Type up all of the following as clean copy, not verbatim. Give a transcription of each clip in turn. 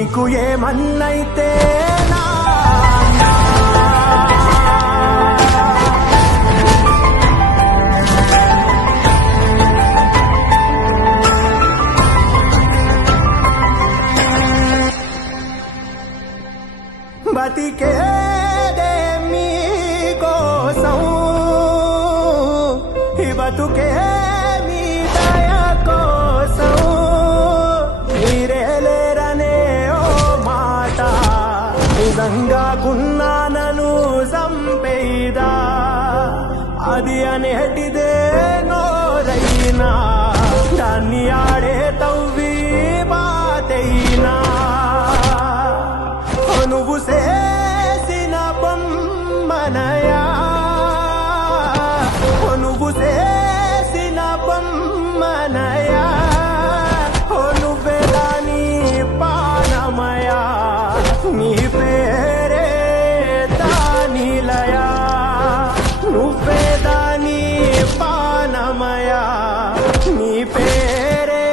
నీకు ఏమన్నైతే బతికేదే మీకోసం ఈ బతుకే మీ దయ కోసం మీరే లేరనే ఓ మాట నిజంగా కున్నానను సంపేదా అది అనేటిదే నోరైనా దాన్ని ఆడే తవ్వి బాతైనా నువ్వు చేసిన బొమ్మనయా నువ్వు చేసిన బొమ్మనయా నువ్వే దాని పానమయా నీ పేరే దానిలయా నువ్వే దాని పానమయా నీ పేరే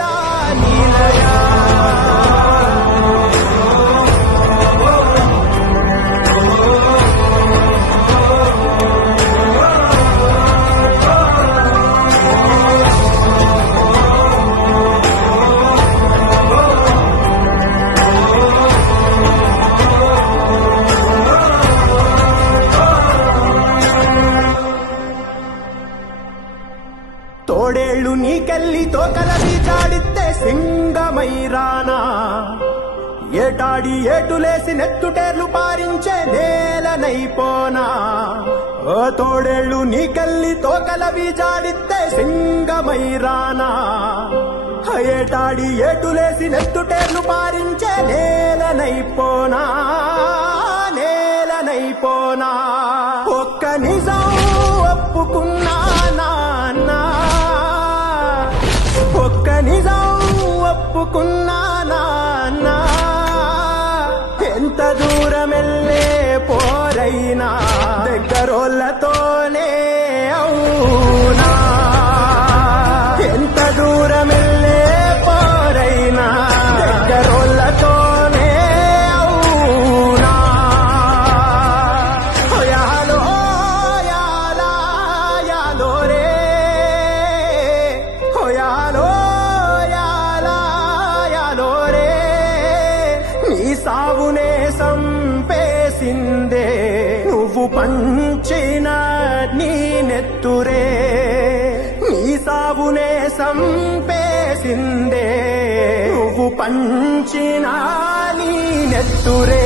దానిలయా తోడేళ్ళు నీకెళ్ళి తోకలది చాడితే సింగమైరానా ఏటాడి ఏటులేసి నెత్తుటేర్లు పారించే నేలనైపోనా ఓ తోడేళ్ళు నీకెళ్ళి తోకలవి జాడితే సింగమైరానా ఏటాడి ఏటులేసి నెత్తుటేర్లు పారించే నేలనైపోనా నేలనైపోనా ఒక్క నిజం ఒప్పుకున్నా నాన్నా ఒక్క నిజం ఒప్పుకున్నా నాన్నా ఎంత దూరం వెళ్ళే పోరైనా దగ్గరోళ్ళతోనే అవునా ఎంత దూరం వెళ్ళే పోరైనా దగ్గరోళ్ళతోనే అవునా యాలో యాలా యాలో రే యాలో యాలా యాలో రే నీ సావునే సంపేసిందే నువ్వు పంచిన నీ నెత్తురే నీ సావునే సంపేసిందే నువ్వు పంచిన నీ నెత్తురే